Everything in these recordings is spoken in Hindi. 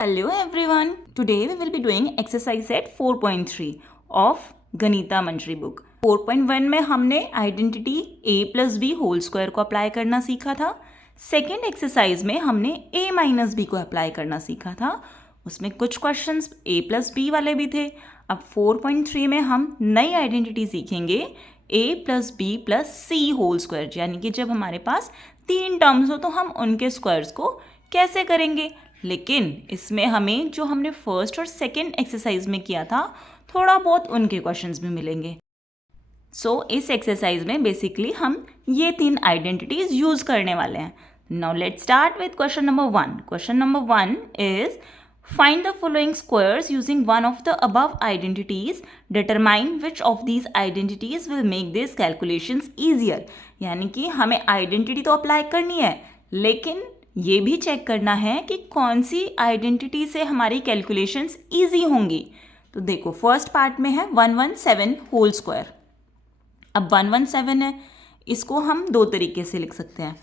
Hello everyone. Today we will be doing exercise set 4.3 of Ganita Manjari book. 4.1 में हमने identity a plus B whole square को अप्लाई करना सीखा था. सेकेंड एक्सरसाइज में हमने a माइनस बी को अप्लाई करना सीखा था. उसमें कुछ क्वेश्चंस a प्लस बी वाले भी थे. अब 4.3 में हम नई आइडेंटिटी सीखेंगे a plus B plus C whole square, यानी कि जब हमारे पास तीन टर्म्स हो तो हम उनके स्क्वायर्स को कैसे करेंगे. लेकिन इसमें हमें जो हमने फर्स्ट और सेकंड एक्सरसाइज में किया था थोड़ा बहुत उनके क्वेश्चंस भी मिलेंगे. इस एक्सरसाइज में बेसिकली हम ये तीन आइडेंटिटीज यूज करने वाले हैं. Now let's start with question number 1. Question number 1 is find the following squares using one of the above identities. Determine which of these identities will make this calculations easier. यानी कि हमें आइडेंटिटी तो अप्लाई करनी है, लेकिन ये भी चेक करना है कि कौन सी आइडेंटिटी से हमारी कैलकुलेशंस इजी होंगी. तो देखो, फर्स्ट पार्ट में है 117 होल स्क्वायर. अब 117 है, इसको हम दो तरीके से लिख सकते हैं.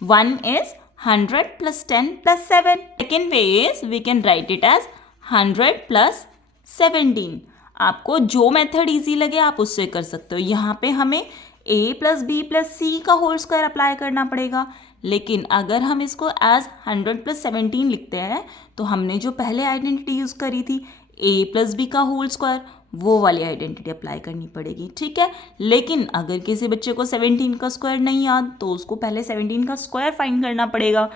One is 100 plus 10 plus 7. Second way is we can write it as 100 plus 17. आपको जो मेथड इजी लगे आप उससे कर सकते हो. यहाँ पे हमें a प्लस बी प्लस सी का होल स्क्वायर अप्लाई करना पड़ेगा. लेकिन अगर हम इसको एज 100 प्लस 17 लिखते हैं तो हमने जो पहले आइडेंटिटी यूज़ करी थी a प्लस बी का होल स्क्वायर, वो वाली आइडेंटिटी अप्लाई करनी पड़ेगी. ठीक है. लेकिन अगर किसी बच्चे को 17 का स्क्वायर नहीं याद तो उसको पहले 17 का स्क्वायर फाइंड करना पड़ेगा,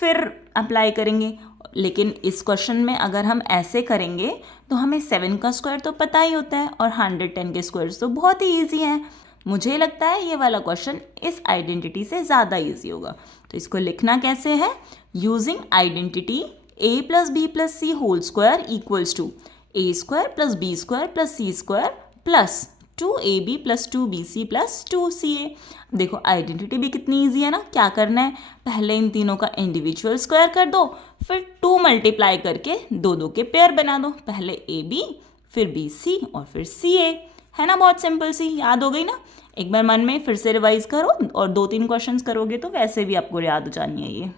फिर अप्लाई करेंगे. लेकिन इस क्वेश्चन में अगर हम ऐसे करेंगे तो हमें 7 का स्क्वायर तो पता ही होता है और 110 के स्क्वायर्स तो बहुत ही ईजी हैं. मुझे लगता है ये वाला क्वेश्चन इस आइडेंटिटी से ज़्यादा इजी होगा. तो इसको लिखना कैसे है? Using identity a plus B plus C whole square equals to a square plus B square plus C square plus 2ab plus 2bc plus 2ca. देखो, आइडेंटिटी भी कितनी ईजी है ना. क्या करना है, पहले इन तीनों का इंडिविजुअल स्क्वायर कर दो, फिर 2 मल्टीप्लाई करके दो दो के पेयर बना दो. पहले ab फिर bc और फिर ca. है ना, बहुत सिंपल सी. याद हो गई ना. एक बार मन में फिर से रिवाइज करो और 2-3 क्वेश्चंस करोगे तो वैसे भी आपको याद हो जानी है. ये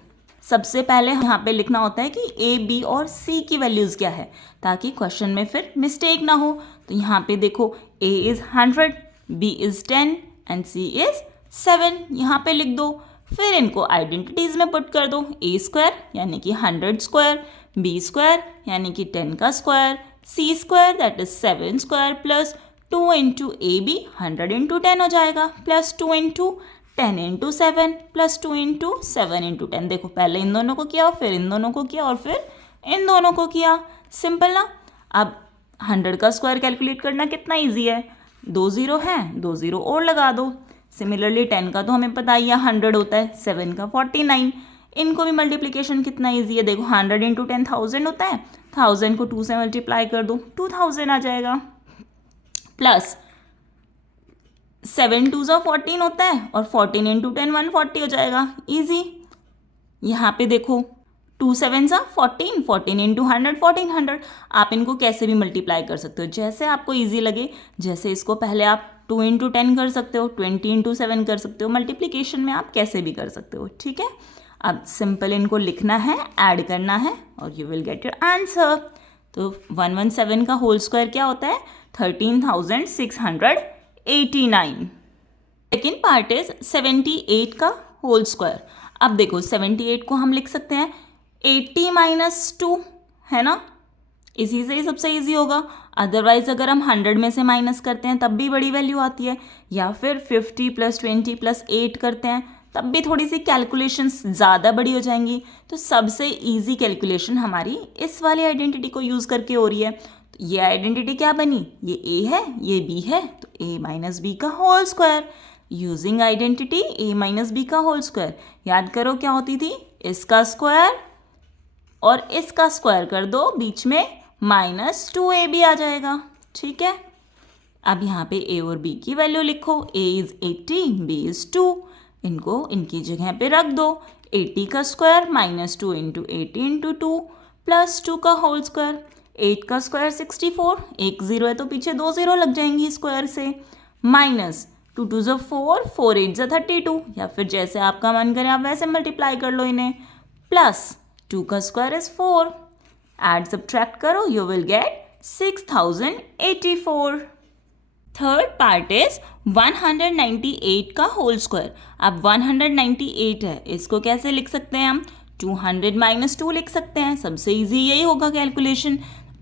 सबसे पहले यहाँ पे लिखना होता है कि ए बी और सी की वैल्यूज़ क्या है, ताकि क्वेश्चन में फिर मिस्टेक ना हो. तो यहाँ पे देखो, A is 100, B is 10 and C is 7. यहाँ पे लिख दो. फिर इनको आइडेंटिटीज़ में पुट कर दो. ए स्क्वायर यानी कि 100 स्क्वायर, बी स्क्वायर यानी कि 10 का square, C square that is 7 square plus 2 into A B 100 into 10 हो जाएगा, plus 2 into 10 into 7 plus 2 into 7 into 10. देखो, पहले इन दोनों को किया, फिर इन दोनों को किया और फिर इन दोनों को किया. सिंपल ना. अब 100 का स्क्वायर कैलकुलेट करना कितना ईजी है. 2 ज़ीरो हैं, 2 ज़ीरो और लगा दो. सिमिलरली 10 का तो हमें पता ही है 100 होता है, 7 का 49. इनको भी मल्टीप्लिकेशन कितना ईजी है. देखो, 100 इंटू 10 1000 होता है. 1000 को 2 से मल्टीप्लाई कर दो, 2000 आ जाएगा. प्लस 7 2 14 होता है और 14 इंटू 10 140 हो जाएगा. ईजी. यहाँ पे देखो, 2 7 14, 14 इंटू 100 1400. आप इनको कैसे भी मल्टीप्लाई कर सकते हो, जैसे आपको ईजी लगे. जैसे इसको पहले आप 2 इंटू 10 कर सकते हो, 20 इंटू 7 कर सकते हो. मल्टीप्लिकेशन में आप कैसे भी कर सकते हो. ठीक है. अब सिंपल इनको लिखना है, ऐड करना है और you will get your answer. तो 117 का होल स्क्वायर क्या होता है? 13,689. सेकेंड पार्ट इज 78 का होल स्क्वायर. अब देखो, 78 को हम लिख सकते हैं 80 माइनस 2, है ना. इसी से ही सबसे इजी होगा. अदरवाइज अगर हम 100 में से माइनस करते हैं तब भी बड़ी वैल्यू आती है, या फिर 50 प्लस 20 प्लस 8 करते हैं तब भी थोड़ी सी कैलकुलेशंस ज़्यादा बड़ी हो जाएंगी. तो सबसे इजी कैलकुलेशन हमारी इस वाली आइडेंटिटी को यूज़ करके हो रही है. तो ये आइडेंटिटी क्या बनी? ये ए है, ये बी है, तो ए माइनस बी का होल स्क्वायर. यूजिंग आइडेंटिटी ए माइनस बी का होल स्क्वायर. याद करो क्या होती थी? इसका स्क्वायर और इसका स्क्वायर कर दो, बीच में माइनस 2ab आ जाएगा. ठीक है. अब यहाँ पे a और b की वैल्यू लिखो. a is 80, b is 2. इनको इनकी जगह पे रख दो. 80 का square minus 2 into 80 into 2 plus 2 का होल स्क्वायर. 8 का स्क्वायर 64, एक ज़ीरो है तो पीछे 2 ज़ीरो लग जाएंगी स्क्वायर से. माइनस 2 2 ज़ा 4, 4 8 ज़ा 32, या फिर जैसे आपका मन करे आप वैसे मल्टीप्लाई कर लो इन्हें. प्लस 2 का स्क्वायर इज़ 4 एड सब्ट्रैक्ट करो, you will gate 6084. Third part is 198 का होल स्क्वायर. अब 198 है, इसको कैसे लिख सकते हैं हम? 200 माइनस 2 लिख सकते हैं. सबसे इजी यही होगा कैलकुलेशन.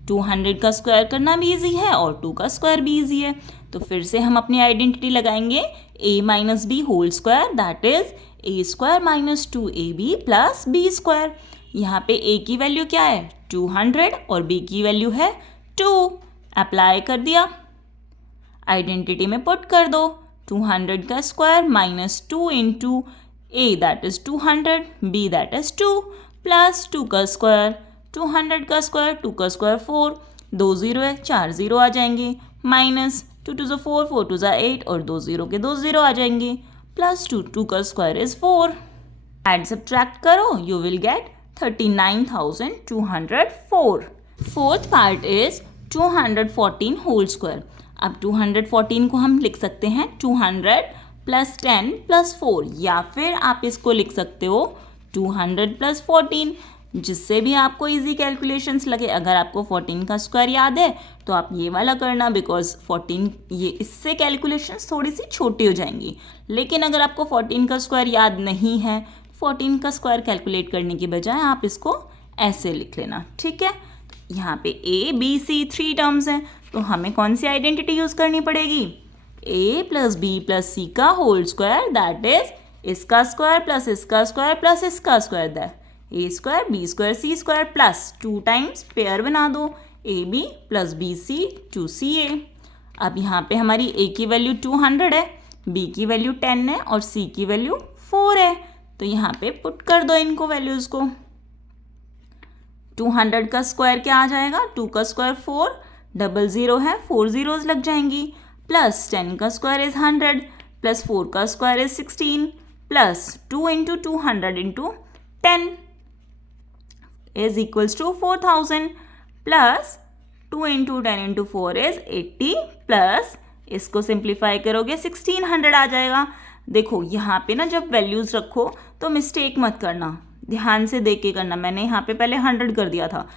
200 का स्क्वायर करना भी इजी है और 2 का स्क्वायर भी इजी है. तो फिर से हम अपनी आइडेंटिटी लगाएंगे. a minus B whole square, that is a square minus 2ab plus b square. यहाँ पे a की वैल्यू क्या है? 200 और b की वैल्यू है 2. अप्लाई कर दिया, आइडेंटिटी में पुट कर दो. 200 का square minus 2 into a that is 200, b that is 2 plus 2 का स्क्वायर. 200 का स्क्वायर, 2 का स्क्वायर 4, 2 0 है, 4 0 आ जाएंगे, माइनस 2 2 4, 4 2 8 और 2 0 के 2 0 आ जाएंगे, प्लस 2, 2 का स्क्वायर इज 4. एड सब्ट्रैक्ट करो, you will get 39,204. Fourth part is 214 whole square. अब 214 को हम लिख सकते हैं 200 प्लस 10 प्लस 4, या फिर आप इसको लिख सकते हो 200 प्लस 14, जिससे भी आपको इजी कैलकुलेशंस लगे. अगर आपको 14 का स्क्वायर याद है तो आप ये वाला करना, बिकॉज 14 ये इससे कैलकुलेशंस थोड़ी सी छोटी हो जाएंगी. लेकिन अगर आपको 14 का स्क्वायर याद नहीं है, 14 का स्क्वायर कैलकुलेट करने की बजाय आप इसको ऐसे लिख लेना. ठीक है, यहाँ पे a b c 3 टर्म्स हैं, तो हमें कौन सी आइडेंटिटी यूज करनी पड़ेगी? a प्लस बी प्लस सी का होल स्क्वायर, दैट इज इसका स्क्वायर प्लस इसका स्क्वायर प्लस इसका square, that a square b square c square plus 2 times pair बना दो, ab plus B C 2ca. अब यहाँ पे हमारी a की वैल्यू 200 है, b की वैल्यू 10 है और c की वैल्यू 4 है. तो यहाँ पे पुट कर दो इनको वैल्यूज को. 200 का स्क्वायर क्या आ जाएगा? 2 का स्क्वायर 4, डबल 0 है, 4 zeros लग जाएंगी, प्लस 10 का स्क्वायर इज 100 प्लस 4 का square is 16 plus 2 into 200 into 10 is equals to 4000 plus 2 into 10 into 4 is 80 plus इसको सिंप्लीफाई करोगे 1600 आ जाएगा. देखो यहाँ पे ना जब वैल्यूज रखो तो मिस्टेक मत करना, ध्यान से देख के करना. मैंने यहाँ पे पहले 100 कर दिया था,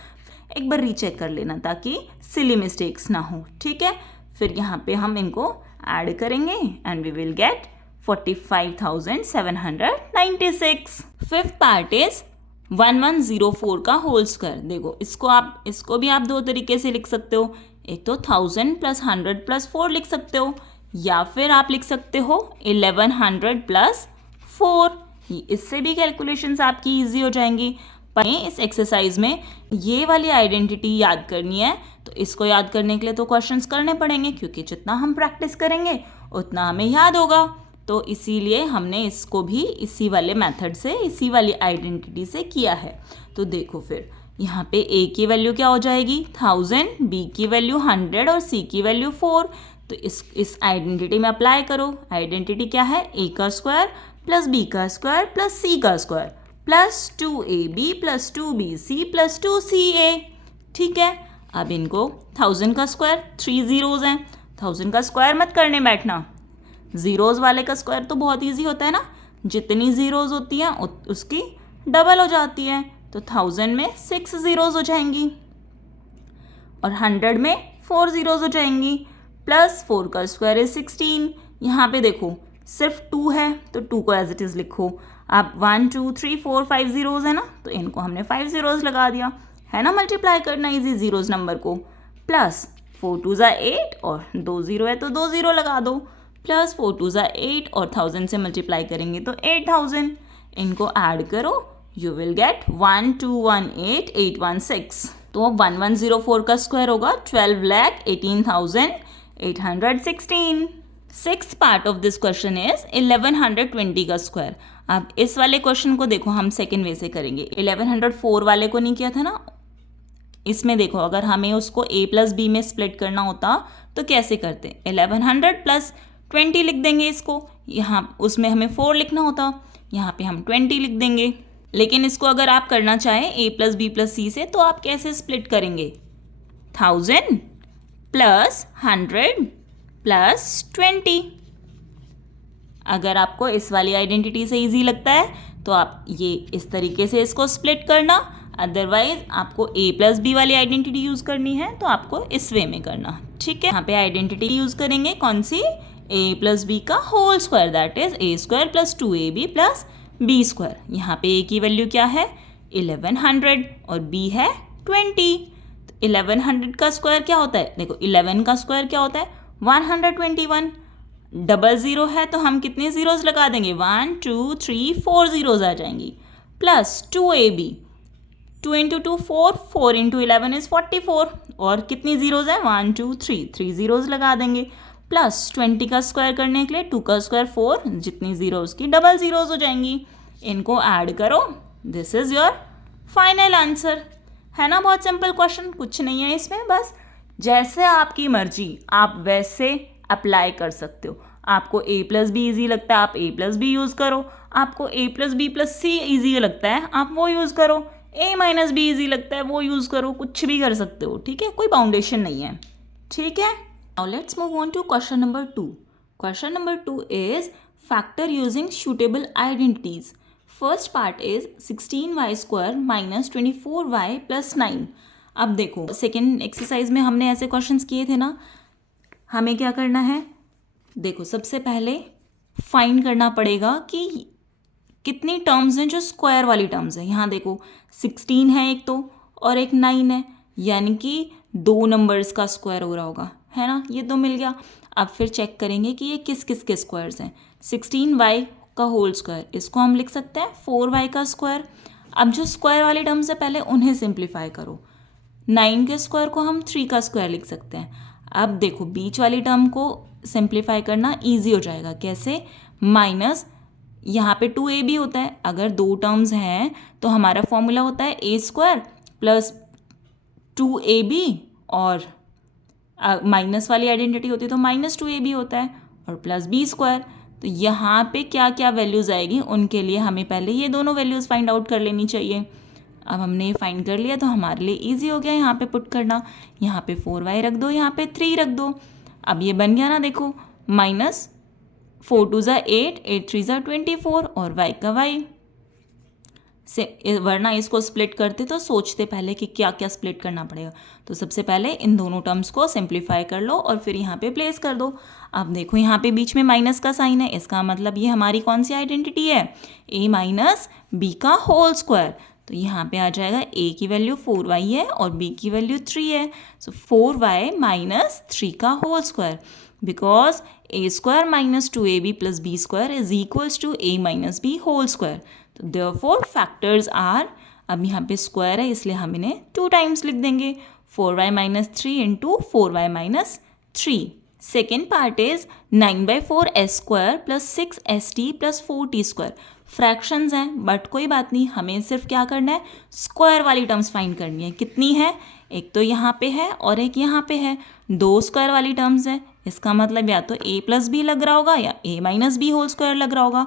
एक बार रीचेक कर लेना ताकि सिली मिस्टेक्स ना हो. ठीक है, फिर यहाँ पे हम इनको ऐड करेंगे and we will get 45,796. Fifth part is 1104 का होल स्क्वायर. देखो इसको भी आप दो तरीके से लिख सकते हो. एक तो 1000 प्लस 100 प्लस 4 लिख सकते हो, या फिर आप लिख सकते हो 1100 प्लस 4. इससे भी कैलकुलेशंस आपकी इजी हो जाएंगी. पर इस एक्सरसाइज में ये वाली आइडेंटिटी याद करनी है, तो इसको याद करने के लिए तो क्वेश्चंस करने पड़ेंगे, क्योंकि जितना हम प्रैक्टिस करेंगे उतना हमें याद होगा. तो इसीलिए हमने इसको भी इसी वाले मेथड से, इसी वाली आइडेंटिटी से किया है. तो देखो फिर यहाँ पे a की वैल्यू क्या हो जाएगी? 1000, b की वैल्यू 100 और c की वैल्यू 4. तो इस आइडेंटिटी में अप्लाई करो. आइडेंटिटी क्या है? a का स्क्वायर प्लस b का स्क्वायर प्लस c का square plus 2ab plus 2bc plus 2ca. ठीक है, अब इनको 1000 का स्क्वायर, 3 zeros हैं, 1000 का स्क्वायर मत करने बैठना. जीरोज़ वाले का स्क्वायर तो बहुत इजी होता है ना, जितनी जीरोज़ होती हैं उसकी डबल हो जाती है. तो 1000 में 6 zeros हो जाएंगी और 100 में 4 zeros हो जाएंगी, प्लस 4 का स्क्वायर इज 16. यहाँ पे देखो सिर्फ 2 है तो 2 को एज इट इज़ लिखो. अब 1 2 3 4 5 zeros है ना, तो इनको हमने 5 zeros लगा दिया है ना. मल्टीप्लाई करना इजी जीरोज़ नंबर को. प्लस 4 2 8 और 2 0 है तो 2 0 लगा दो, प्लस 4 2 8 और 1000 से मल्टीप्लाई करेंगे तो 8000. इनको ऐड करो, यू विल गेट 1218816. तो 1104 का स्क्वायर होगा 12,18,816. Sixth part of this question is 1120 का स्क्वायर. अब इस वाले क्वेश्चन को देखो हम सेकेंड वे से करेंगे. 1104 वाले को नहीं किया था ना. इसमें देखो अगर हमें उसको a प्लस बी में स्प्लिट करना होता तो कैसे करते? 1100 प्लस 20 लिख देंगे इसको. यहाँ उसमें हमें 4 लिखना होता, यहाँ पे हम 20 लिख देंगे. लेकिन इसको अगर आप करना चाहें a प्लस बी प्लस सी से, तो आप कैसे स्प्लिट करेंगे? 1000 प्लस 100 प्लस 20. अगर आपको इस वाली आइडेंटिटी से इजी लगता है तो आप ये इस तरीके से इसको स्प्लिट करना. अदरवाइज आपको a प्लस बी वाली आइडेंटिटी यूज़ करनी है तो आपको इस वे में करना, ठीक है। यहाँ पे आइडेंटिटी यूज़ करेंगे कौन सी, a प्लस बी का whole square, that is a square plus 2ab plus b square. यहाँ पे a की वैल्यू क्या है 1100 और b है 20। 1100 का स्क्वायर क्या होता है, देखो 11 का स्क्वायर क्या होता है 121। डबल ज़ीरो है तो हम कितने ज़ीरोज़ लगा देंगे, 1 2 3 4 ज़ीरोज़ आ जाएंगी। Plus 2ab, 2 into 2 4, 4 into 11 is 44 और कितनी ज़ीरोज़ है 1 2 3, 3 ज़ीरोज़ लगा देंगे। प्लस 20 का स्क्वायर करने के लिए 2 का स्क्वायर 4, जितनी ज़ीरोज़ की डबल ज़ीरोज़ हो जाएंगी। इनको ऐड करो, this is your final answer. है ना, बहुत सिंपल क्वेश्चन, कुछ नहीं है इसमें, बस जैसे आपकी मर्जी आप वैसे अप्लाई कर सकते हो। आपको a प्लस बी ईजी लगता है आप a प्लस बी यूज़ करो, आपको a plus B plus C easy लगता है आप वो यूज़ करो, a माइनस बी ईजी लगता है वो यूज़ करो, कुछ भी कर सकते हो, ठीक है, कोई बाउंडेशन नहीं है, ठीक है। Now let's move on to question number 2। Question number 2 is factor using suitable identities. First part is 16y square minus 24y plus 9। अब देखो सेकेंड एक्सरसाइज में हमने ऐसे क्वेश्चंस किए थे ना, हमें क्या करना है, देखो सबसे पहले फाइंड करना पड़ेगा कि कितनी टर्म्स हैं जो स्क्वायर वाली टर्म्स हैं। यहाँ देखो 16 है एक तो और एक 9 है, यानी कि 2 नंबर्स का स्क्वायर हो रहा होगा, है ना, ये तो मिल गया। अब फिर चेक करेंगे कि ये किस किस के स्क्वायर्स हैं। 16y का होल स्क्वायर, इसको हम लिख सकते हैं 4y का स्क्वायर। अब जो स्क्वायर वाली टर्म्स है पहले उन्हें सिंप्लीफाई करो। 9 के स्क्वायर को हम 3 का स्क्वायर लिख सकते हैं। अब देखो बीच वाली टर्म को सिंप्लीफाई करना ईजी हो जाएगा, कैसे, माइनस यहाँ पे 2ab होता है, अगर 2 टर्म्स हैं तो हमारा फॉर्मूला होता है a स्क्वायर प्लस 2ab और माइनस वाली आइडेंटिटी होती है तो माइनस 2ab होता है और प्लस b स्क्वायर। तो यहाँ पे क्या क्या वैल्यूज़ आएगी उनके लिए हमें पहले ये दोनों वैल्यूज़ फाइंड आउट कर लेनी चाहिए। अब हमने ये फाइंड कर लिया तो हमारे लिए इजी हो गया यहाँ पे पुट करना। यहाँ पे 4y रख दो, यहाँ पे 3 रख दो। अब ये बन गया ना, देखो माइनस 4 2 ज़ा 8, 8 3 ज़ा 24 और y का y से, वरना इसको स्प्लिट करते तो सोचते पहले कि क्या क्या स्प्लिट करना पड़ेगा। तो सबसे पहले इन दोनों टर्म्स को सिंप्लीफाई कर लो और फिर यहाँ पे प्लेस कर दो। अब देखो यहाँ पे बीच में माइनस का साइन है, इसका मतलब ये हमारी कौन सी आइडेंटिटी है, a माइनस बी का होल स्क्वायर। तो यहाँ पे आ जाएगा a की वैल्यू 4y है और b की वैल्यू 3 है, सो 4y माइनस 3 का whole square, because a square minus 2ab plus b square is equals to a minus b whole square. तो देयरफॉर फैक्टर्स आर, अब यहाँ पे स्क्वायर है इसलिए हम इन्हें 2 टाइम्स लिख देंगे, 4y minus 3 into 4y minus 3। Second part is 9/4 s square plus 6 st plus 4t square. Fractions हैं बट कोई बात नहीं, हमें सिर्फ क्या करना है, स्क्वायर वाली टर्म्स फाइंड करनी है। कितनी है, एक तो यहाँ पे है और एक यहाँ पे है, 2 स्क्वायर वाली टर्म्स है, इसका मतलब या तो a प्लस बी लग रहा होगा या a minus B whole square लग रहा होगा।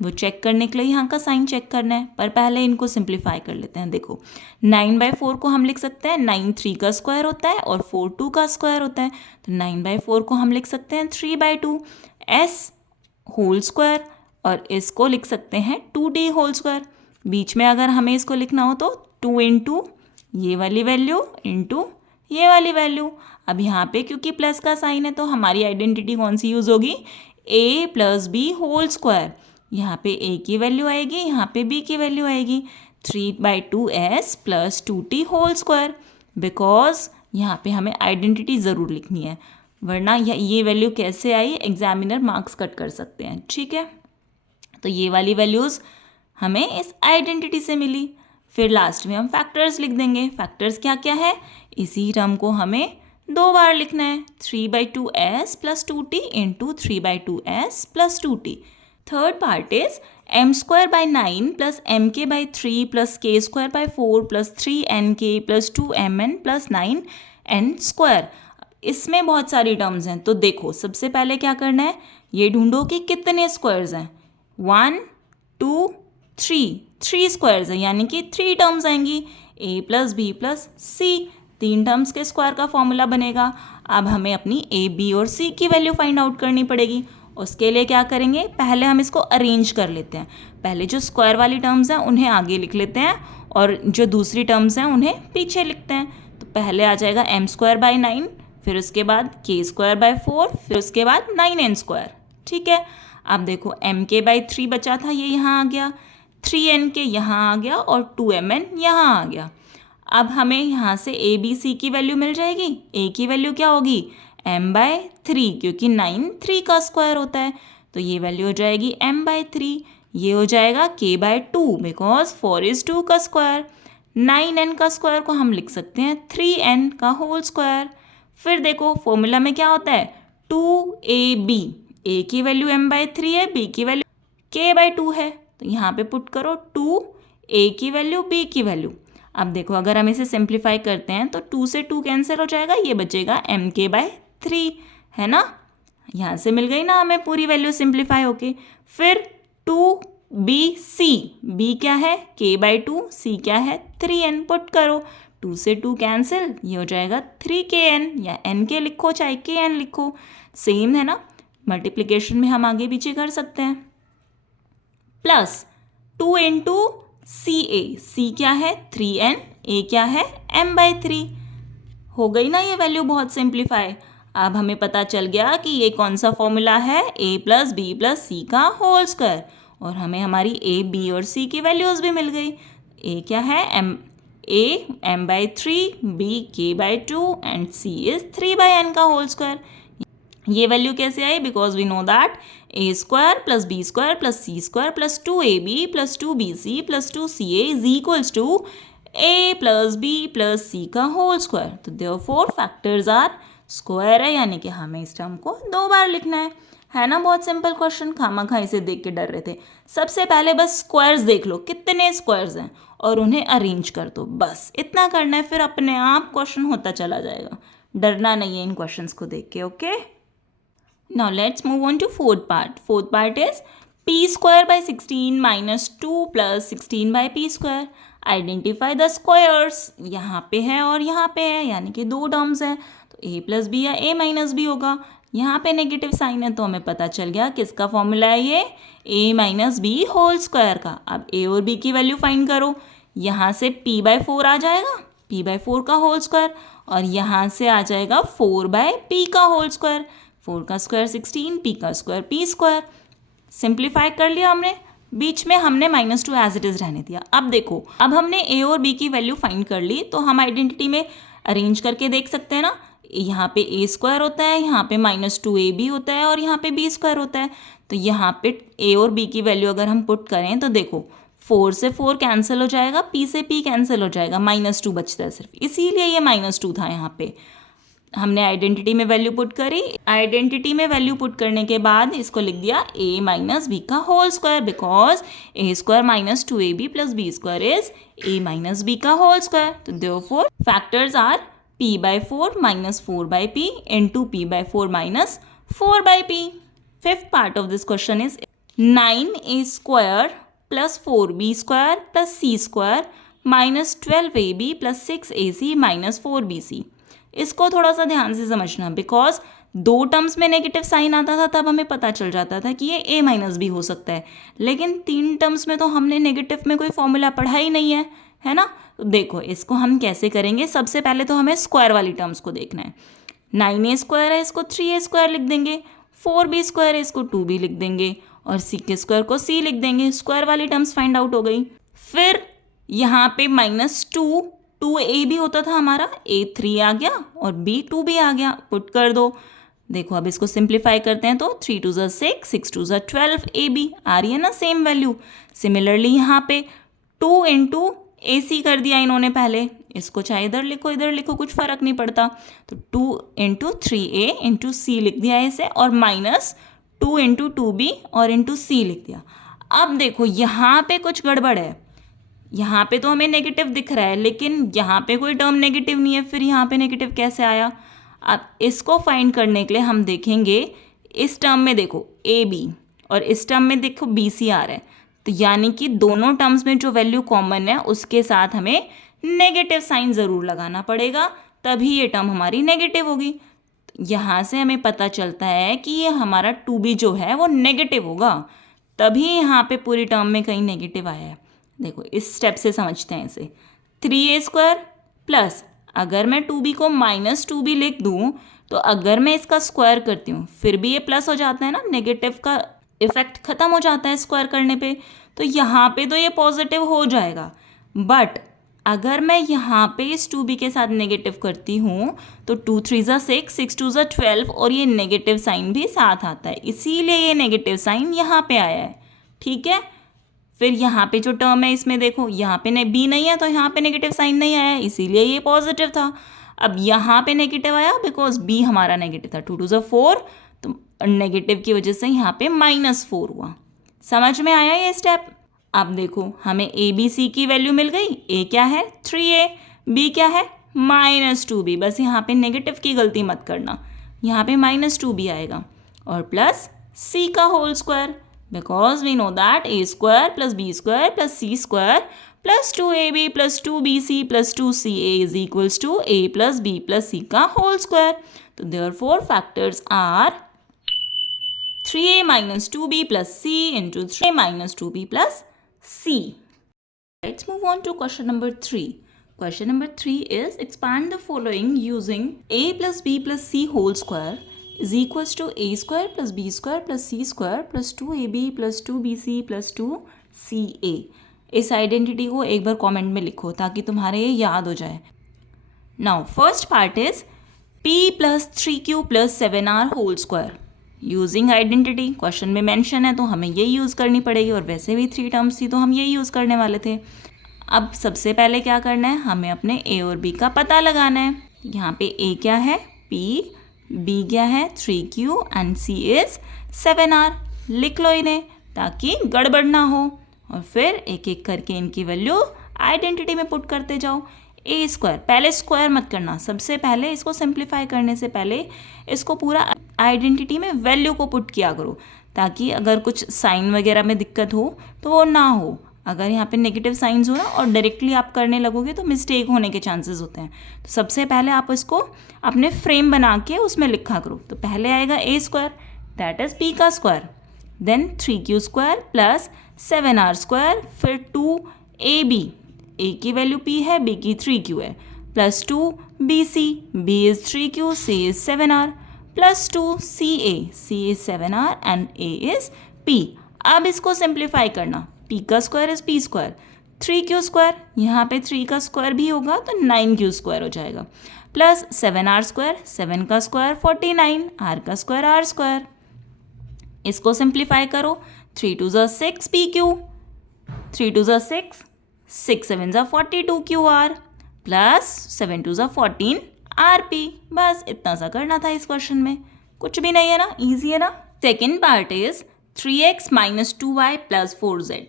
वो चेक करने के लिए यहाँ का साइन चेक करना है, पर पहले इनको सिंप्लीफाई कर लेते हैं। देखो 9/4 को हम लिख सकते हैं 9 3 का स्क्वायर होता है और 4 2 का स्क्वायर होता है, तो 9/4 को हम लिख सकते हैं 3/2 s होल स्क्वायर और इसको लिख सकते हैं 2d होल स्क्वायर। बीच में अगर हमें इसको लिखना हो तो 2 इंटू ये वाली वैल्यू इंटू ये वाली वैल्यू। अब यहाँ पे क्योंकि प्लस का साइन है तो हमारी आइडेंटिटी कौन सी यूज़ होगी, a plus B whole square. यहाँ पे a की वैल्यू आएगी, यहाँ पे b की वैल्यू आएगी 3/2s plus 2t whole square, because यहाँ पे हमें आइडेंटिटी ज़रूर लिखनी है, वरना ये वैल्यू कैसे आई एग्जामिनर मार्क्स कट कर सकते हैं, ठीक है। तो ये वाली वैल्यूज़ हमें इस आइडेंटिटी से मिली। फिर लास्ट में हम फैक्टर्स लिख देंगे। फैक्टर्स क्या क्या है, इसी टर्म को हमें 2 बार लिखना है, 3/2s plus 2t into 3/2s plus 2t। Third part is m square by 9 plus mk by 3 plus k square by 4 plus 3nk plus 2mn plus 9n square. इसमें बहुत सारी टर्म्स हैं, तो देखो सबसे पहले क्या करना है, ये ढूंढो कि कितने स्क्वायर्स हैं, 1 2 3 स्क्वायर्स हैं, यानी कि 3 टर्म्स आएंगी, a plus B plus c, 3 terms के स्क्वायर का फॉर्मूला बनेगा। अब हमें अपनी a b और c की वैल्यू फाइंड आउट करनी पड़ेगी। उसके लिए क्या करेंगे, पहले हम इसको अरेंज कर लेते हैं। पहले जो स्क्वायर वाली टर्म्स हैं उन्हें आगे लिख लेते हैं और जो दूसरी टर्म्स हैं उन्हें पीछे लिखते हैं। तो पहले आ जाएगा m²/9, फिर उसके बाद k²/4, फिर उसके बाद 9n²। ठीक है, अब देखो mk/3 बचा था, ये यहाँ आ गया, 3nk यहाँ आ गया और 2mn यहाँ आ गया। अब हमें यहाँ से a b c की वैल्यू मिल जाएगी। a की वैल्यू क्या होगी, m/3, क्योंकि 9 3 का स्क्वायर होता है, तो ये वैल्यू हो जाएगी m/3। ये हो जाएगा k/2 बिकॉज 4 is 2 का स्क्वायर। 9n का स्क्वायर को हम लिख सकते हैं 3n का होल स्क्वायर। फिर देखो फॉर्मूला में क्या होता है, 2ab, a की वैल्यू m/3 है, b की वैल्यू k/2 है, तो यहाँ पे पुट करो 2a की वैल्यू, b की वैल्यू। अब देखो अगर हम इसे सिंप्लीफाई करते हैं तो 2 से 2 कैंसिल हो जाएगा, ये बचेगा mk/3, है ना। यहाँ से मिल गई ना हमें पूरी वैल्यू सिंप्लीफाई होके। फिर 2bc, b क्या है k/2, c क्या है 3n, पुट करो, 2 से 2 कैंसिल, ये हो जाएगा 3kn, या nk लिखो चाहे kn लिखो, सेम है ना। मल्टीप्लिकेशन में हम आगे पीछे कर सकते हैं। प्लस 2 इंटू c क्या है 3n, a क्या है m/3। हो गई ना ये वैल्यू बहुत सिंप्लीफाई। अब हमें पता चल गया कि ये कौन सा फॉर्मूला है, a + b + c का होल स्क्वायर, और हमें हमारी a, b और c की वैल्यूज़ भी मिल गई। a क्या है a m/3, b k/2 and c is 3/n का होल स्क्वायर। ये वैल्यू कैसे आई, because we know that a² + b² + c² + 2ab + 2bc + 2ca is equals to a + b + c का होल स्क्वायर। तो देयरफॉर फैक्टर्स आर स्क्वायर है, यानी कि हमें इस टर्म को 2 बार लिखना है ना। बहुत सिंपल क्वेश्चन, खामखा इसे देख के डर रहे थे। सबसे पहले बस स्क्वायर्स देख लो, कितने स्क्वायर्स हैं, और उन्हें अरेंज कर दो, बस इतना करना है, फिर अपने आप क्वेश्चन होता चला जाएगा। डरना नहीं है इन क्वेश्चंस को देख के, okay. Now let's move on to fourth part. Fourth part is p² / 16 - 2 + 16/p²। Identify the squares। यहाँ पे है और यहाँ पे है, यानी कि 2 टर्म्स है, तो a + b या a - b होगा। यहाँ पे नेगेटिव साइन है, तो हमें पता चल गया किसका फॉर्मूला है ये, a - b होल स्क्वायर का। अब a और b की वैल्यू फाइंड करो। यहाँ से p/4 आ जाएगा, p/4 का होल स्क्वायर, और यहाँ से आ जाएगा 4/p का होल स्क्वायर। 4 का स्क्वायर 16, p का स्क्वायर p²। सिंप्लीफाई कर लिया हमने, बीच में हमने -2 एज इट इज़ रहने दिया। अब देखो, अब हमने a और b की वैल्यू फाइंड कर ली, तो हम आइडेंटिटी में अरेंज करके देख सकते हैं ना। यहाँ पे a² होता है, यहाँ पे -2ab होता है, और यहाँ पे b² होता है। तो यहाँ पे a और b की वैल्यू अगर हम पुट करें तो देखो 4 से 4 कैंसिल हो जाएगा, p से p कैंसिल हो जाएगा, -2 बचता है सिर्फ, इसीलिए ये -2 था। यहाँ पे हमने आइडेंटिटी में वैल्यू पुट करी, आइडेंटिटी में वैल्यू पुट करने के बाद इसको लिख दिया a - b का whole square, because a² - 2ab + b² is a - b का होल स्क्वायर। तो therefore factors are p/4 - 4/p into p/4 - 4/p। Fifth part of this question is 9a² + 4b² + c² - 12ab + 6ac - 4bc। इसको थोड़ा सा ध्यान से समझना, बिकॉज 2 टर्म्स में नेगेटिव साइन आता था तब हमें पता चल जाता था कि ये a - b हो सकता है, लेकिन 3 टर्म्स में तो हमने नेगेटिव में कोई फॉर्मूला पढ़ा ही नहीं है ना। तो देखो इसको हम कैसे करेंगे, सबसे पहले तो हमें स्क्वायर वाली टर्म्स को देखना है। 9a² है, इसको 3a² लिख देंगे, 4b² है, इसको 2b लिख देंगे, और c के स्क्वायर को c लिख देंगे। स्क्वायर वाली टर्म्स फाइंड आउट हो गई। फिर यहाँ पे -2 भी होता था हमारा, a 3 आ गया और b 2 भी आ गया, पुट कर दो। देखो अब इसको सिंप्लीफाई करते हैं तो 3 2 6, 6 2 12 ab आ रही है ना सेम वैल्यू। सिमिलरली यहाँ पे 2 इंटू ac कर दिया इन्होंने पहले, इसको चाहे इधर लिखो इधर लिखो कुछ फ़र्क नहीं पड़ता। तो 2 इंटू 3a इंटू c लिख दिया इसे, और -2 इंटू 2b और इंटू c लिख दिया। अब देखो यहाँ पे कुछ गड़बड़ है, यहाँ पे तो हमें नेगेटिव दिख रहा है, लेकिन यहाँ पे कोई टर्म नेगेटिव नहीं है, फिर यहाँ पे नेगेटिव कैसे आया। अब इसको फाइंड करने के लिए हम देखेंगे, इस टर्म में देखो ab और इस टर्म में देखो bc आ रहा है, तो यानी कि दोनों टर्म्स में जो वैल्यू कॉमन है उसके साथ हमें नेगेटिव साइन ज़रूर लगाना पड़ेगा, तभी ये टर्म हमारी नेगेटिव होगी। यहाँ से हमें पता चलता है कि ये हमारा 2b जो है वो नेगेटिव होगा, तभी यहाँ पे पूरी टर्म में कहीं नेगेटिव आया है। देखो इस स्टेप से समझते हैं इसे। 3a² प्लस, अगर मैं 2b को -2b लिख दूँ तो अगर मैं इसका स्क्वायर करती हूँ फिर भी ये प्लस हो जाता है ना, नेगेटिव का इफेक्ट खत्म हो जाता है स्क्वायर करने पे, तो यहाँ पे तो ये पॉजिटिव हो जाएगा। बट अगर मैं यहाँ पे इस 2b के साथ नेगेटिव करती हूँ तो 2 3 ज़ा 6, 6 2 ज़ा 12 और ये नेगेटिव साइन भी साथ आता है, इसीलिए ये नेगेटिव साइन यहाँ पे आया है। ठीक है, फिर यहाँ पे जो टर्म है इसमें देखो, यहाँ पे बी नहीं है तो यहाँ पे नेगेटिव साइन नहीं आया, इसीलिए ये पॉजिटिव था। अब यहाँ पे नेगेटिव आया बिकॉज बी हमारा नेगेटिव था, 2 2 ज़ा 4, तो नेगेटिव की वजह से यहाँ पे -4 हुआ। समझ में आया ये स्टेप? अब देखो हमें ए बी सी की वैल्यू मिल गई। ए क्या है 3a, बी क्या है -2b, बस यहाँ पे नेगेटिव की गलती मत करना, यहाँ पे -2b आएगा, और प्लस c का whole square, because we know that a² + b² + c² + 2ab + 2bc + 2ca is equals to a + b + c का होल स्क्वायर। तो therefore factors are 3a - 2b + c into 3a - 2b + c. Let's move on to question number 3. Question number 3 is expand the following using a + b + c whole square is equals to a² + b² + c² + 2ab + 2bc + 2ca. इस आइडेंटिटी को एक बार कमेंट में लिखो ताकि तुम्हारे ये याद हो जाए। Now first part is p + 3q + 7r whole square using identity. Question में मेंशन है तो हमें ये यूज़ करनी पड़ेगी, और वैसे भी 3 टर्म्स थी तो हम ये यूज़ करने वाले थे। अब सबसे पहले क्या करना है, हमें अपने a और b का पता लगाना है। यहाँ पे a क्या है p, b क्या है 3q and c is 7r। लिख लो इन्हें ताकि गड़बड़ ना हो, और फिर एक एक करके इनकी वैल्यू आइडेंटिटी में पुट करते जाओ। a², पहले स्क्वायर मत करना, सबसे पहले इसको सिंप्लीफाई करने से पहले इसको पूरा आइडेंटिटी में वैल्यू को पुट किया करो, ताकि अगर कुछ साइन वगैरह में दिक्कत हो तो वो ना हो। अगर यहाँ पे नेगेटिव साइंस हो ना और डायरेक्टली आप करने लगोगे तो मिस्टेक होने के चांसेस होते हैं। तो सबसे पहले आप इसको अपने फ्रेम बना के उसमें लिखा करो। तो पहले आएगा a², दैट इज p का स्क्वायर, देन 3q² + 7r², फिर 2ab, a की वैल्यू p है, b की 3q है, + 2bc, b is 3q, c is 7r, + 2ca, c is 7r and a is p। अब इसको सिंप्लीफाई करना, p का स्क्वायर इज p², 3q², यहाँ पे 3 का स्क्वायर भी होगा तो 9q² हो जाएगा, + 7r², 7 का स्क्वायर 49, r का स्क्वायर r²। इसको सिंप्लीफाई करो, 3 2 ज़ा 6 pq, 3 2 ज़ा 6, 6 7 ज़ा 42 qr, + 7 2 ज़ा 14 rp। बस इतना सा करना था इस क्वेश्चन में, कुछ भी नहीं है ना, इजी है ना। Second part is 3x - 2y + 4z।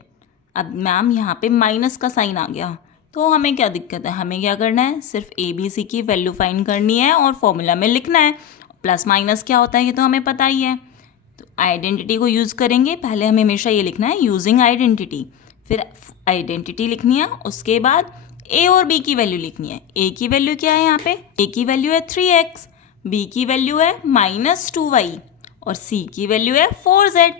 अब मैम यहाँ पे माइनस का साइन आ गया तो हमें क्या दिक्कत है, हमें क्या करना है, सिर्फ ए बी सी की वैल्यू फाइंड करनी है और फॉर्मूला में लिखना है। प्लस माइनस क्या होता है ये तो हमें पता ही है। तो आइडेंटिटी को यूज़ करेंगे, पहले हमें हमेशा ये लिखना है यूजिंग आइडेंटिटी, फिर आइडेंटिटी लिखनी है, उसके बाद ए और बी की वैल्यू लिखनी है। ए की वैल्यू क्या है यहाँ पे, ए की वैल्यू है 3x, बी की वैल्यू है -2y और सी की वैल्यू है 4z।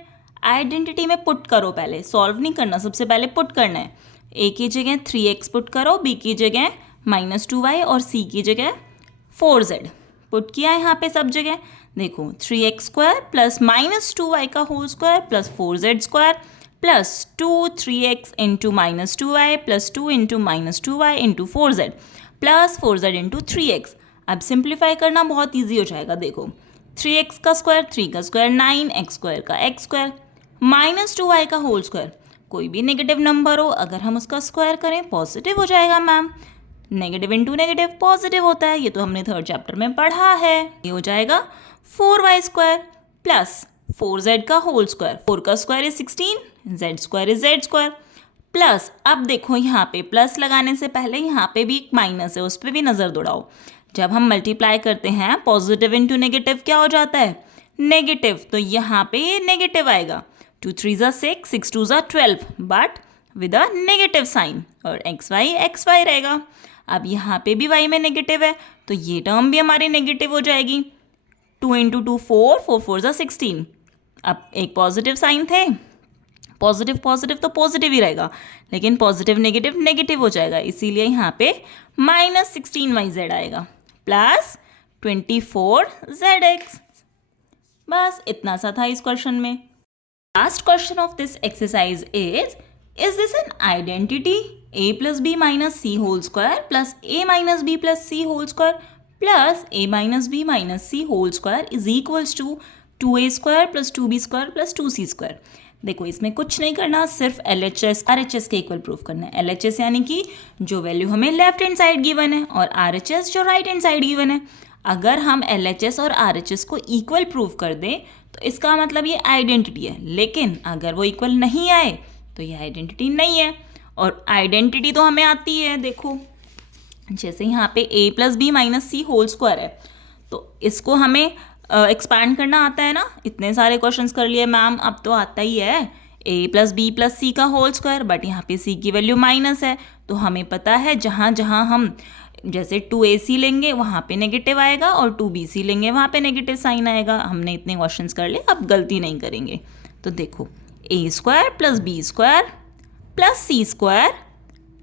आइडेंटिटी में पुट करो, पहले सॉल्व नहीं करना, सबसे पहले पुट करना है। ए की जगह 3x पुट करो, बी की जगह -2y और सी की जगह 4z पुट किया है यहाँ पे सब जगह। देखो 3x² + -2y का whole square + 4z² + 2 3x into -2y + 2 into -2y into 4z + 4z into 3x। अब सिंप्लीफाई करना बहुत ईजी हो जाएगा। देखो 3x का स्क्वायर 3 का स्क्वायर 9, x² का x², -2y का होल स्क्वायर, कोई भी नेगेटिव नंबर हो अगर हम उसका स्क्वायर करें पॉजिटिव हो जाएगा ma'am, negative into negative positive होता है, ये तो हमने 3rd चैप्टर में पढ़ा है। ये हो जाएगा 4y² + 4z का होल स्क्वायर, 4 का square is 16, z² is z², plus, अब देखो यहाँ पे प्लस लगाने से पहले यहाँ पे भी एक माइनस है, उस पर भी नज़र दौड़ाओ। जब हम मल्टीप्लाई करते हैं पॉजिटिव इंटू नेगेटिव क्या हो जाता है, नेगेटिव, तो यहाँ पे ये नेगेटिव आएगा। 2 3 ज़ा 6, 6 2 ज़ा 12 but with a negative sign, और xy रहेगा। अब यहाँ पे भी y में नेगेटिव है तो ये टर्म भी हमारी नेगेटिव हो जाएगी। 2 × 2 4, 4 4 ज़ा 16। अब एक पॉजिटिव साइन थे पॉजिटिव पॉजिटिव तो पॉजिटिव ही रहेगा, लेकिन पॉजिटिव नेगेटिव नेगेटिव हो जाएगा, इसीलिए यहाँ पे -16yz आएगा प्लस 24zx। बस इतना सा था इस क्वेश्चन में। Last question of this exercise is this an identity a plus b minus c whole square plus a minus b plus c whole square plus a minus b minus c whole square is equals to 2a square plus 2b square plus 2c square। देखो इसमें कुछ नहीं करना, सिर्फ LHS RHS के इक्वल प्रूफ करना है। LHS यानी कि जो वैल्यू हमें लेफ्ट हैंड साइड गिवन है और RHS जो राइट हैंड साइड गिवन है। अगर हम LHS और RHS को इक्वल प्रूफ कर दें तो इसका मतलब ये आइडेंटिटी है, लेकिन अगर वो इक्वल नहीं आए तो ये आइडेंटिटी नहीं है। और आइडेंटिटी तो हमें आती है, देखो जैसे यहाँ पे a plus b minus c whole square है, तो इसको हमें एक्सपैंड करना आता है ना। इतने सारे क्वेश्चंस कर लिए मैम, अब तो आता ही है a प्लस बी प्लस सी का होल स्क्वायर, बट यहाँ पे c की वैल्यू माइनस है, तो हमें पता है जहाँ जहाँ हम जैसे 2ac लेंगे वहाँ पे नेगेटिव आएगा और 2bc लेंगे वहाँ पे नेगेटिव साइन आएगा। हमने इतने क्वेश्चंस कर लिए, अब गलती नहीं करेंगे। तो देखो a square plus B square plus C square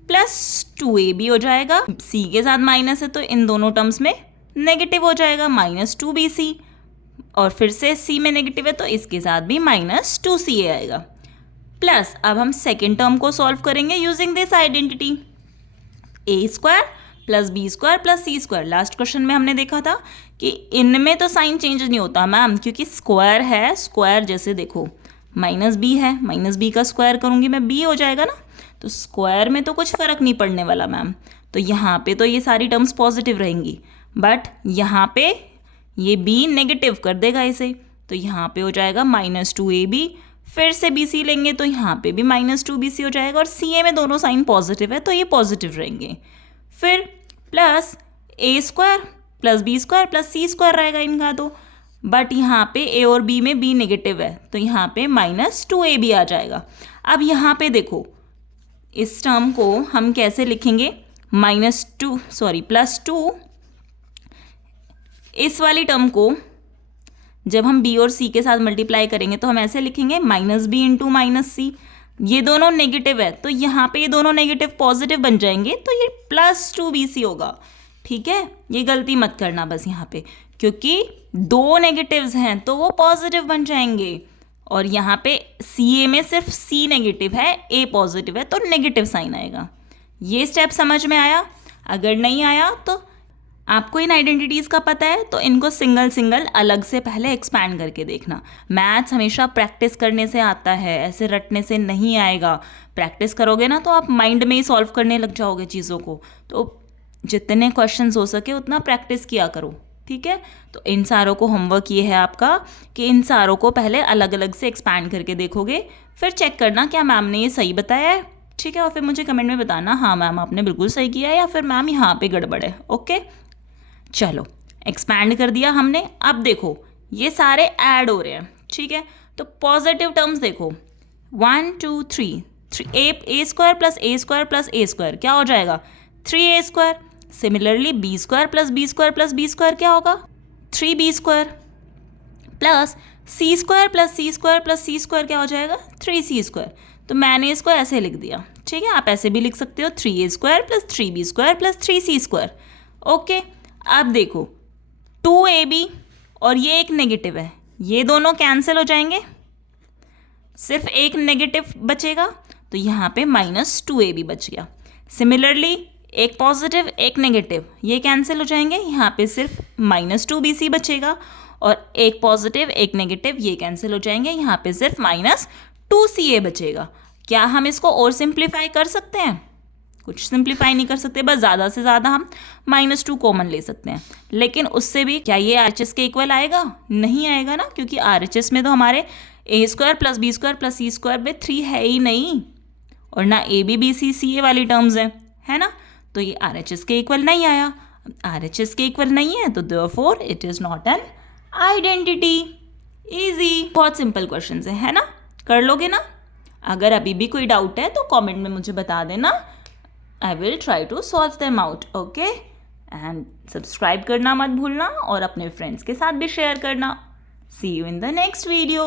plus 2ab हो जाएगा, c के साथ माइनस है तो इन दोनों टर्म्स में नेगेटिव हो जाएगा -2bc, और फिर से c में नेगेटिव है तो इसके साथ भी -2ca आएगा। प्लस अब हम सेकेंड टर्म को सॉल्व करेंगे using this identity, a square plus B square plus C square. Last question में हमने देखा था कि इनमें तो साइन चेंज नहीं होता मैम, क्योंकि स्क्वायर है, स्क्वायर जैसे देखो -b है, -b का स्क्वायर करूँगी मैं b हो जाएगा ना, तो स्क्वायर में तो कुछ फ़र्क नहीं पड़ने वाला मैम। तो यहाँ पे तो ये सारी टर्म्स पॉजिटिव रहेंगी, बट यहाँ पे ये b नेगेटिव कर देगा इसे, तो यहाँ पे हो जाएगा -2ab। फिर से bc लेंगे तो यहाँ पे भी -2bc हो जाएगा, और ca में दोनों साइन पॉजिटिव है तो ये पॉजिटिव रहेंगे। फिर plus a square plus B square plus C square रहेगा इनका तो, बट यहाँ पे a और b में b नेगेटिव है तो यहाँ पे -2ab आ जाएगा। अब यहाँ पे देखो इस टर्म को हम कैसे लिखेंगे, +2 इस वाली टर्म को जब हम b और c के साथ मल्टीप्लाई करेंगे तो हम ऐसे लिखेंगे -b इंटू -c। ये दोनों नेगेटिव है तो यहाँ पे ये दोनों नेगेटिव पॉजिटिव बन जाएंगे तो ये +2bc होगा। ठीक है, ये गलती मत करना बस यहाँ पे, क्योंकि दो नेगेटिव्स हैं तो वो पॉजिटिव बन जाएंगे, और यहाँ पे ca में सिर्फ c नेगेटिव है, a पॉजिटिव है तो नेगेटिव साइन आएगा। ये स्टेप समझ में आया? अगर नहीं आया तो आपको इन आइडेंटिटीज़ का पता है तो इनको सिंगल सिंगल अलग से पहले एक्सपैंड करके देखना। मैथ्स हमेशा प्रैक्टिस करने से आता है, ऐसे रटने से नहीं आएगा। प्रैक्टिस करोगे ना तो आप माइंड में ही सॉल्व करने लग जाओगे चीज़ों को। तो जितने क्वेश्चंस हो सके उतना प्रैक्टिस किया करो, ठीक है। तो इन सारों को होमवर्क ये है आपका कि इन सारों को पहले अलग अलग से एक्सपैंड करके देखोगे, फिर चेक करना क्या मैम ने ये सही बताया है, ठीक है। और फिर मुझे कमेंट में बताना हाँ मैम आपने बिल्कुल सही किया है या फिर मैम यहाँ पे गड़बड़ है। ओके, चलो एक्सपैंड कर दिया हमने। अब देखो ये सारे ऐड हो रहे हैं, ठीक है। तो पॉजिटिव टर्म्स देखो 1 2 3 a square plus a square plus a square क्या हो जाएगा 3a square. Similarly b square plus b square plus b square क्या होगा 3b square, plus c square plus c square plus c square क्या हो जाएगा 3c स्क्वायर। तो मैंने इसको ऐसे लिख दिया, ठीक है। आप ऐसे भी लिख सकते हो 3a square plus 3b square plus 3c square. Okay, अब देखो 2ab और ये एक नेगेटिव है, ये दोनों कैंसिल हो जाएंगे, सिर्फ एक नेगेटिव बचेगा तो यहाँ पे -2ab बच गया। सिमिलरली एक पॉजिटिव एक नेगेटिव ये कैंसिल हो जाएंगे, यहाँ पे सिर्फ -2bc बचेगा, और एक पॉजिटिव एक नेगेटिव ये कैंसिल हो जाएंगे, यहाँ पे सिर्फ -2ca बचेगा। क्या हम इसको और सिंप्लीफाई कर सकते हैं? कुछ सिंप्लीफाई नहीं कर सकते, बस ज़्यादा से ज़्यादा हम -2 कॉमन ले सकते हैं। लेकिन उससे भी क्या ये RHS के इक्वल आएगा? नहीं आएगा ना, क्योंकि RHS में तो हमारे a square plus B square plus C square में 3 है ही नहीं, और ना AB BC CA वाली टर्म्स हैं, है ना। तो ये RHS के इक्वल नहीं आया। RHS के इक्वल नहीं है तो therefore it is not an identity. Easy, बहुत सिंपल क्वेश्चन है ना, कर लोगे ना। अगर अभी भी कोई डाउट है तो कॉमेंट में मुझे बता देना, I will try to solve them out, okay? And subscribe करना मत भूलना और अपने फ्रेंड्स के साथ भी शेयर करना। See you in the next video.